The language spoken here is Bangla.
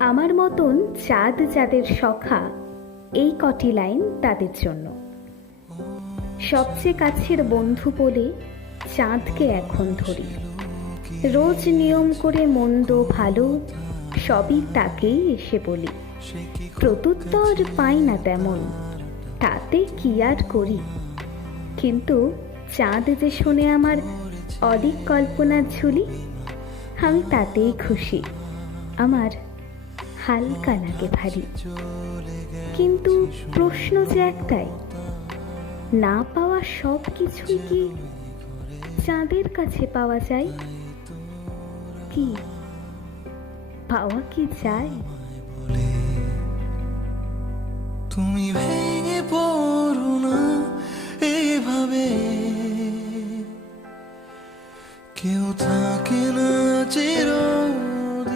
আমার মতন চাঁদ যাদের সখা, এই কটি লাইন তাদের জন্য। সবচেয়ে কাছের বন্ধু বলে চাঁদকে এখন ধরি। রোজ নিয়ম করে মন্দ ভালো সবই তাকেই এসে বলি। প্রত্যুত্তর পাই না তেমন, তাতে কি আর করি। কিন্তু চাঁদ যে শোনে আমার অলিক কল্পনার ঝুলি, আমি তাতেই খুশি। আমার হালকা লাগে ভারী। কিন্তু প্রশ্ন যে একটাই, না পাওয়া সব কিছুই কি চাঁদের কাছে পাওয়া যায়? কি পাওয়া কি যায়? তুমি ভেঙে